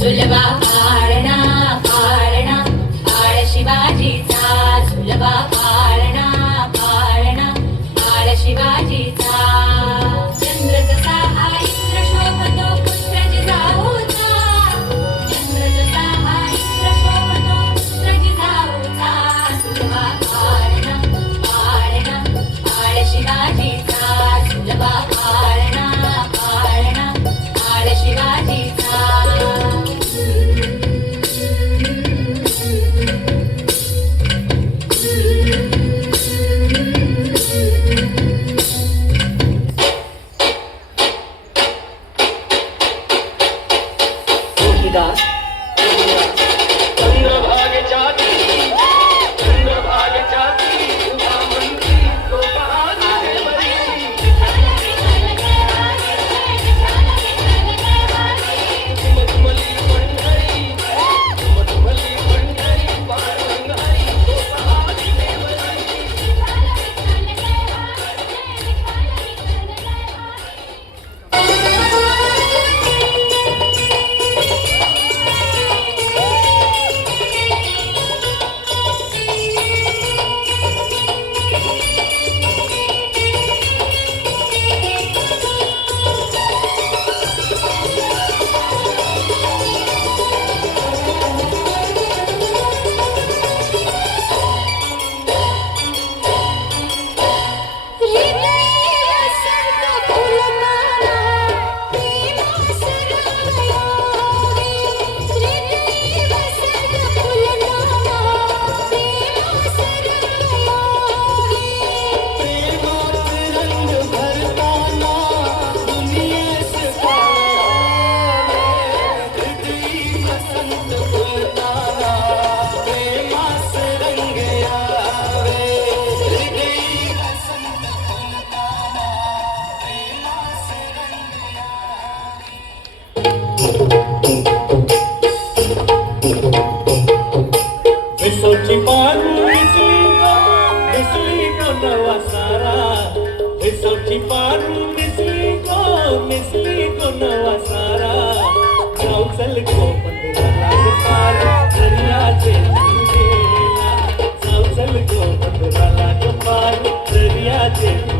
सुलभा पाळणा पाळणा पाळ शिवाजीचा सुलभा पाळणा पाळणा पाळ शिवाजीचा चंद्र जसा हा इंद्र शोभतो पुत्र जिजाऊचा चंद्र जसा हा इंद्र शोभतो पुत्र जिजाऊचा सुलभा पाळणा पाळणा पाळ शिवाजीचा सुलभा पाळणा पाळणा पाळ शिवाजीचा चंद्रभागेच्या उभा मंत्री तो पहाडी मधुमली पंढरी पांडुरंगाई तो पहाडी विसोची पारू मिसली को नवा सारा विसोची पारू मिसली को नवा सारा चल को बंदराला पार दरियाचे गेला चल को बंदराला पार दरियाचे